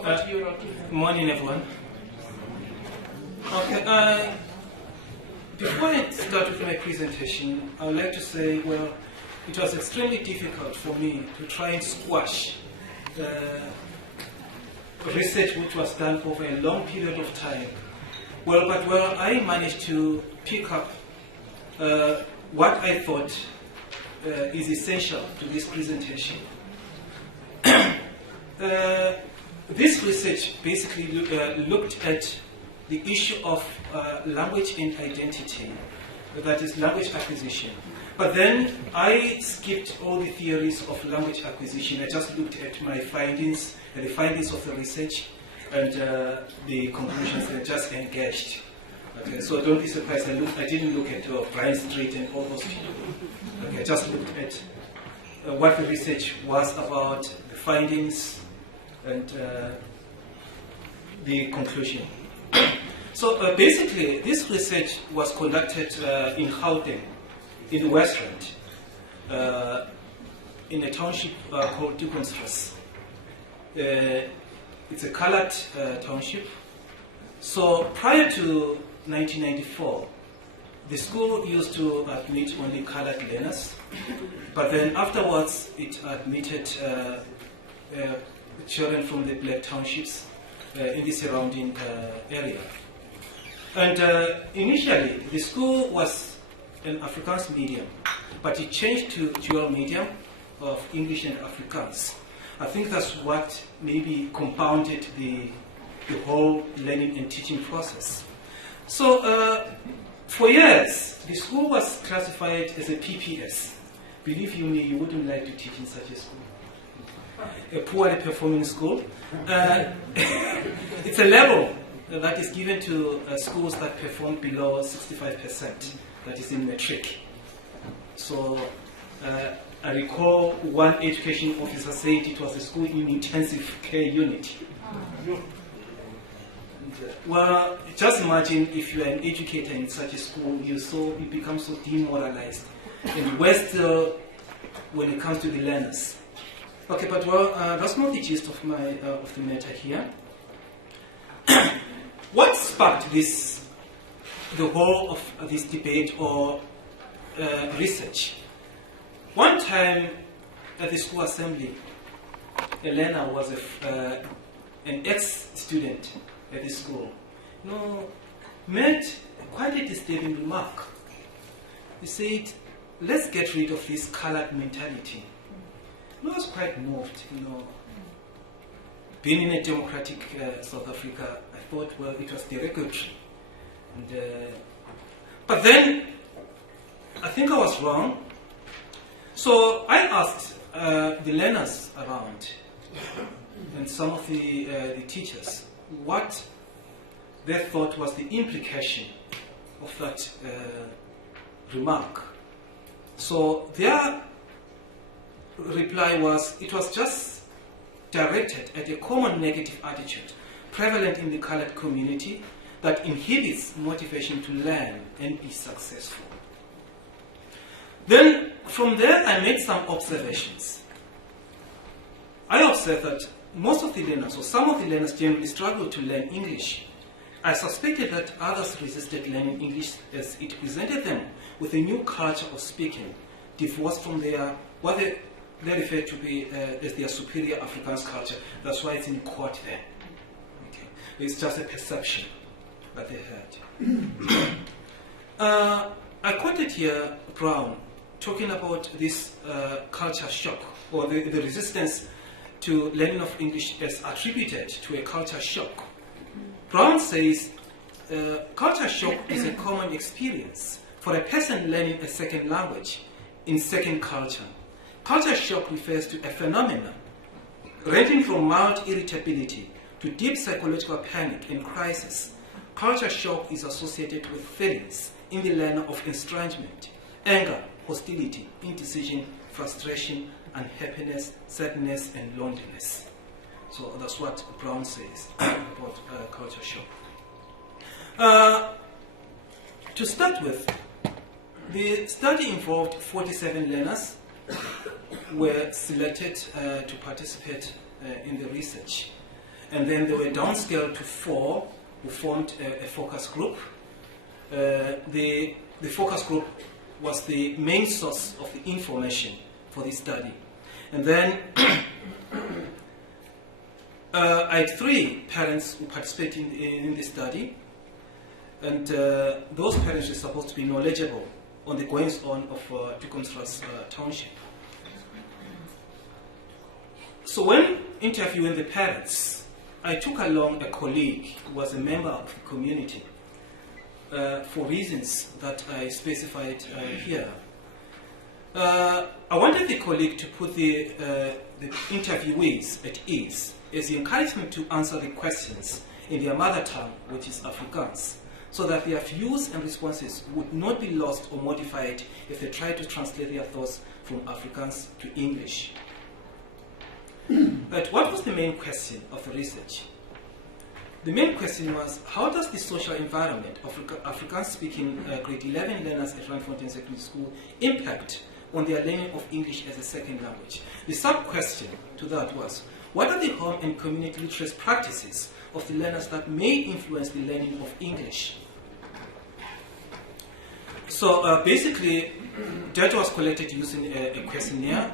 Over to you, Rockie. Morning, everyone. Okay, before I start with my presentation, I would like to say, well, it was extremely difficult for me to try and squash the research which was done over a long period of time. But I managed to pick up what I thought is essential to this presentation. This research basically looked at the issue of language and identity, that is language acquisition. But then I skipped all the theories of language acquisition. I just looked at my findings, the findings of the research, and the conclusions, and just engaged. Okay, so don't be surprised, I didn't look at Brian Street and all those people. Okay, I just looked at what the research was about, the findings, and the conclusion. So basically, this research was conducted in Gauteng, in the West Rand, in a township called Dukenstrasse. It's a colored township. So prior to 1994, the school used to admit only colored learners, but then afterwards it admitted children from the black townships in the surrounding area. And initially, the school was an Afrikaans medium, but it changed to dual medium of English and Afrikaans. I think that's what maybe compounded the whole learning and teaching process. So for years, the school was classified as a PPS. Believe you me, you wouldn't like to teach in such a school. A poorly performing school. It's a level that is given to schools that perform below 65%, that is in matric. So I recall one education officer said it was a school in intensive care unit. Well, just imagine if you are an educator in such a school, you become so demoralized. And worse still when it comes to the learners. Okay, but that's not the gist of the matter here. What sparked the whole of this debate or research? One time at the school assembly, a learner was an ex-student at the school. Made quite a disturbing remark. He said, "Let's get rid of this colored mentality." I was quite moved, Being in a democratic South Africa, I thought, well, it was derogatory. But then, I think I was wrong. So I asked the learners around and some of the teachers what they thought was the implication of that remark. So their reply was, it was just directed at a common negative attitude prevalent in the colored community that inhibits motivation to learn and be successful. Then from there I made some observations. I observed that most of the learners, or some of the learners, generally struggled to learn English. I suspected that others resisted learning English as it presented them with a new culture of speaking, divorced from what they refer to be as their superior Afrikaans culture. That's why it's in quote there. Okay. It's just a perception that they had. I quoted here Brown talking about this culture shock, or the resistance to learning of English as attributed to a culture shock. Brown says, culture shock is a common experience for a person learning a second language in second culture. Culture shock refers to a phenomenon ranging from mild irritability to deep psychological panic and crisis. Culture shock is associated with feelings in the learner of estrangement, anger, hostility, indecision, frustration, unhappiness, sadness, and loneliness. So that's what Brown says about culture shock. To start with, the study involved 47 learners were selected to participate in the research. and then they were downscaled to 4 who formed a focus group. The focus group was the main source of the information for this study. And then I had 3 parents who participated in the study, and those parents were supposed to be knowledgeable on the goings-on of Tukomsras township. So when interviewing the parents, I took along a colleague who was a member of the community for reasons that I specified here. I wanted the colleague to put the interviewees at ease as he encouraged them to answer the questions in their mother tongue, which is Afrikaans, so that their views and responses would not be lost or modified if they tried to translate their thoughts from Afrikaans to English. But what was the main question of the research? The main question was, how does the social environment of Afrikaans-speaking grade 11 learners at Randfontein Secondary School impact on their learning of English as a second language? The sub-question to that was, what are the home and community literacy practices of the learners that may influence the learning of English? So basically, data was collected using a questionnaire,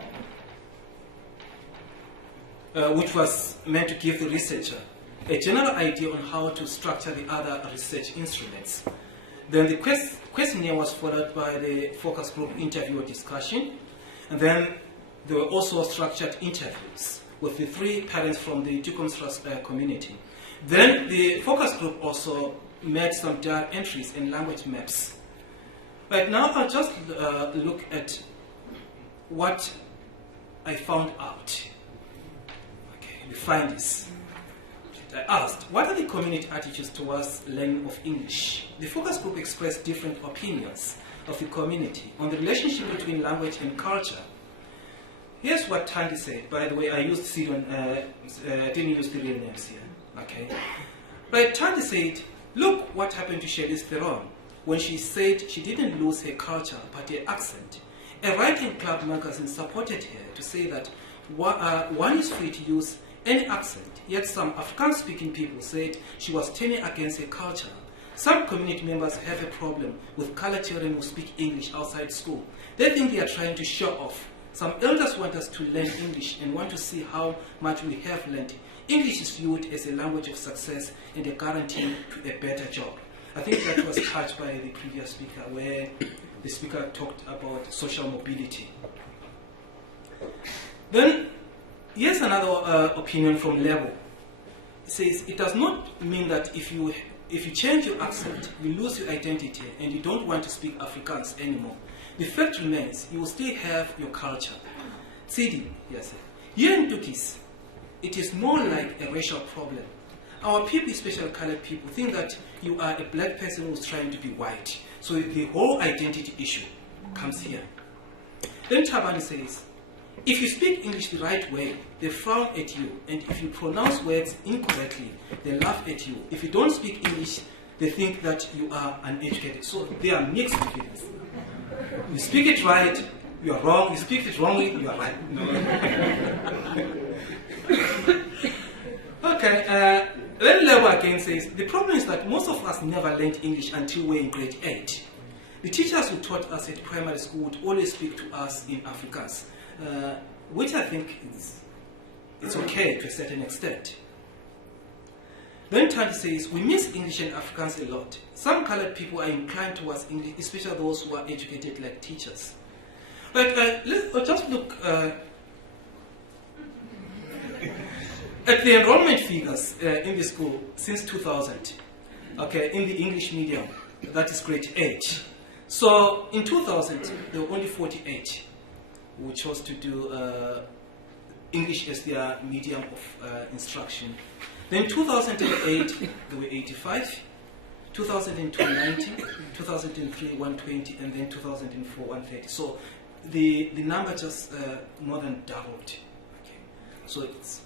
which was meant to give the researcher a general idea on how to structure the other research instruments. Then the questionnaire was followed by the focus group interview or discussion, and then there were also structured interviews with the 3 parents from the Tukomsras community. Then the focus group also made some diary entries and language maps. But now I'll just look at what I found out. Okay, the findings. I asked, what are the community attitudes towards learning of English? The focus group expressed different opinions of the community on the relationship between language and culture. Here's what Tandy said. By the way, I used pseudonym, I didn't use the real names here. Okay. But Tandy said, look what happened to Shirley Theron when she said she didn't lose her culture but her accent. A writing club magazine supported her to say that one is free to use any accent, yet some Afrikaans-speaking people said she was turning against her culture. Some community members have a problem with colored children who speak English outside school. They think they are trying to show off. Some elders want us to learn English and want to see how much we have learned. English is viewed as a language of success and a guarantee to a better job. I think that was touched by the previous speaker, where the speaker talked about social mobility. Then, here's another opinion from Lebo. It says, it does not mean that if you change your accent, you lose your identity and you don't want to speak Afrikaans anymore. The fact remains, you will still have your culture. Tsidi, yes. Here in Tukis, it is more like a racial problem. Our people, especially colored people, think that you are a black person who's trying to be white. So the whole identity issue comes here. Then Tabani says, if you speak English the right way, they frown at you. And if you pronounce words incorrectly, they laugh at you. If you don't speak English, they think that you are uneducated. So they are mixed feelings. You speak it right, you are wrong. You speak it wrongly, you are right. No. Okay, then Lebo again says, the problem is that most of us never learned English until we were in grade 8. The teachers who taught us at primary school would always speak to us in Afrikaans, which I think it's okay to a certain extent. Then Tandy says, we miss English and Afrikaans a lot. Some colored people are inclined towards English, especially those who are educated like teachers. But let's just look at the enrollment figures in the school since 2000, okay, in the English medium, that is grade 8. So in 2000, there were only 48 who chose to do English as their medium of instruction. Then 2008, there were 85, 2002, 90, 2003, 120, and then 2004, 130. So the number just more than doubled. Okay. So it's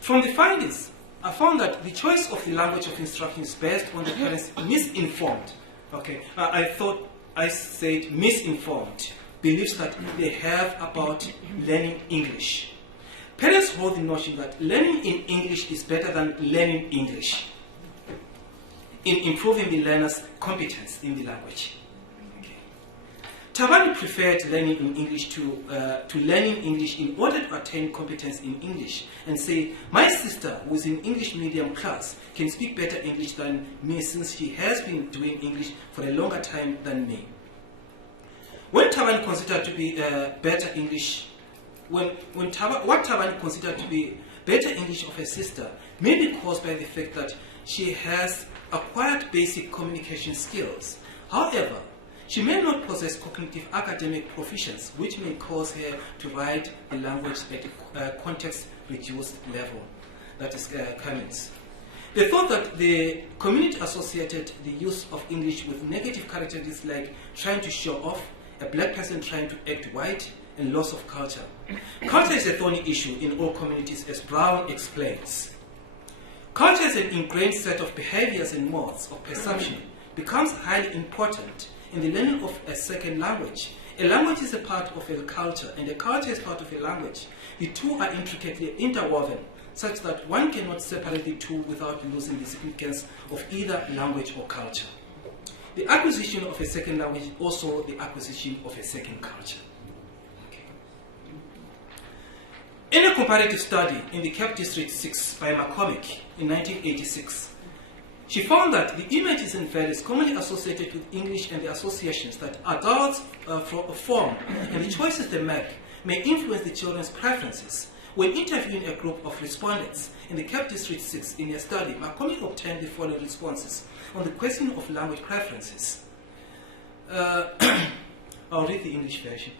from the findings, I found that the choice of the language of instruction is based on the parents' misinformed. Okay, I said misinformed beliefs that they have about learning English. Parents hold the notion that learning in English is better than learning English in improving the learner's competence in the language. Thabani preferred learning in English to learning English in order to attain competence in English, and say, my sister, who is in English medium class, can speak better English than me since she has been doing English for a longer time than me. When Thabani considered to be better English, what Thabani considered to be better English of her sister may be caused by the fact that she has acquired basic communication skills. However, she may not possess cognitive academic proficiency, which may cause her to write the language at a context-reduced level. That is Cummins. They thought that the community associated the use of English with negative characteristics like trying to show off, a black person trying to act white, and loss of culture. Culture is a thorny issue in all communities, as Brown explains. Culture is an ingrained set of behaviors and modes of perception, becomes highly important in the learning of a second language. A language is a part of a culture, and a culture is part of a language. The two are intricately interwoven, such that one cannot separate the two without losing the significance of either language or culture. The acquisition of a second language is also the acquisition of a second culture. In a comparative study in the Cape District 6 by McCormick in 1986, she found that the images and values commonly associated with English and the associations that adults form and the choices they make may influence the children's preferences. When interviewing a group of respondents in the Cape District 6 in a study, McCormick obtained the following responses on the question of language preferences. I'll read the English version.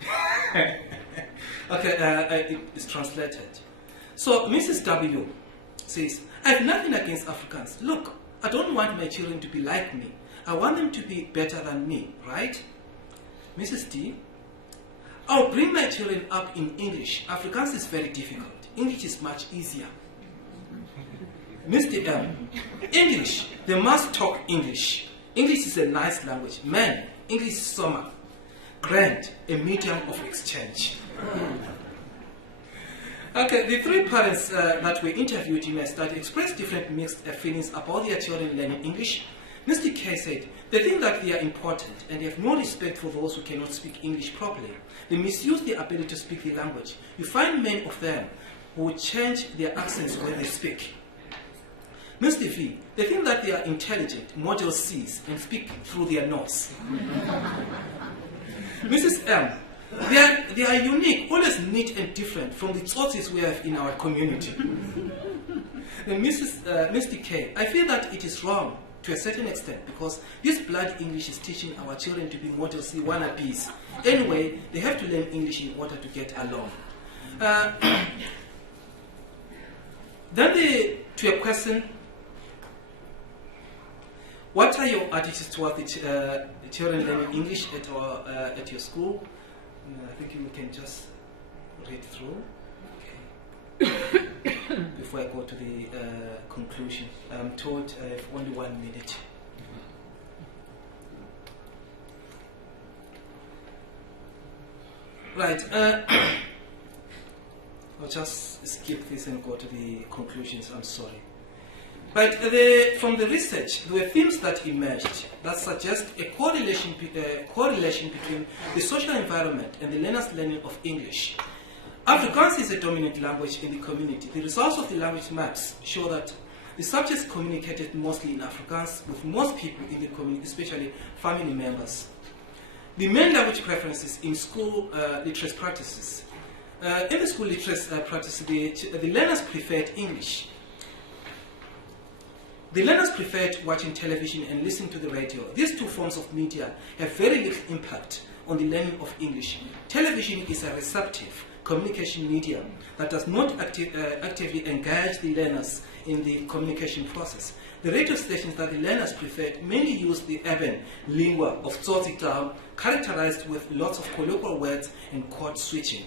Okay, it's translated. So Mrs. W says, I have nothing against Afrikaans. Look, I don't want my children to be like me. I want them to be better than me, right? Mrs. D, I'll bring my children up in English. Afrikaans is very difficult. English is much easier. Mr. M, English, they must talk English. English is a nice language. Man, English is summer. Grand, a medium of exchange. Okay, the three parents that were interviewed in my study expressed different mixed feelings about their children learning English. Mr. K said, they think that they are important and they have no respect for those who cannot speak English properly. They misuse their ability to speak the language. You find many of them who change their accents when they speak. Mr. V, they think that they are intelligent, model Cs, and speak through their nose. Mrs. M, they are unique, always neat and different from the sources we have in our community. And Mr. K, I feel that it is wrong to a certain extent because this blood English is teaching our children to be model C wannabes. Anyway, they have to learn English in order to get along. Then to your question, what are your attitudes towards the children learning English at your school? I think we can just read through before I go to the conclusion. I'm told I have only 1 minute. Right. I'll just skip this and go to the conclusions. I'm sorry. But from the research, there were themes that emerged that suggest a correlation between the social environment and the learner's learning of English. Afrikaans is a dominant language in the community. The results of the language maps show that the subjects communicated mostly in Afrikaans with most people in the community, especially family members. The main language preferences in school literacy practices. In the school literacy practice, the learners preferred English. The learners preferred watching television and listening to the radio. These two forms of media have very little impact on the learning of English. Television is a receptive communication medium that does not actively engage the learners in the communication process. The radio stations that the learners preferred mainly use the urban lingua of Tsotsitaal, characterized with lots of colloquial words and code switching.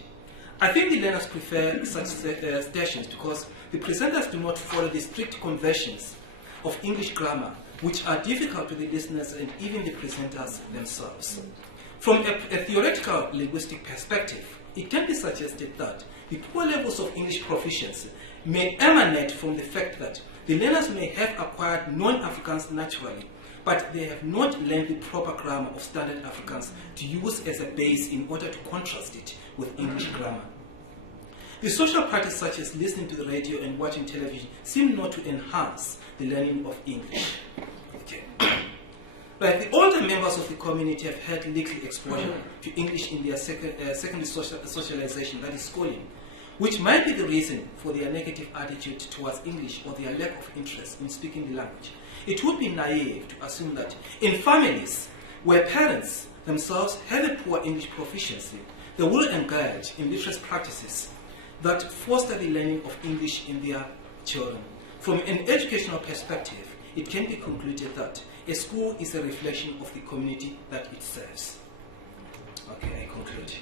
I think the learners prefer such stations because the presenters do not follow the strict conventions of English grammar, which are difficult to the listeners and even the presenters themselves. From a theoretical linguistic perspective, it can be suggested that The poor levels of English proficiency may emanate from the fact that the learners may have acquired non-Afrikaans naturally, but they have not learned the proper grammar of standard Afrikaans to use as a base in order to contrast it with English grammar. The social practices such as listening to the radio and watching television seem not to enhance the learning of English. Okay. Right, the older members of the community have had little exposure to English in their secondary socialization, that is schooling, which might be the reason for their negative attitude towards English or their lack of interest in speaking the language. It would be naive to assume that in families where parents themselves have a poor English proficiency, they will engage in literary practices that foster the learning of English in their children. From an educational perspective, it can be concluded that a school is a reflection of the community that it serves. Okay, I conclude.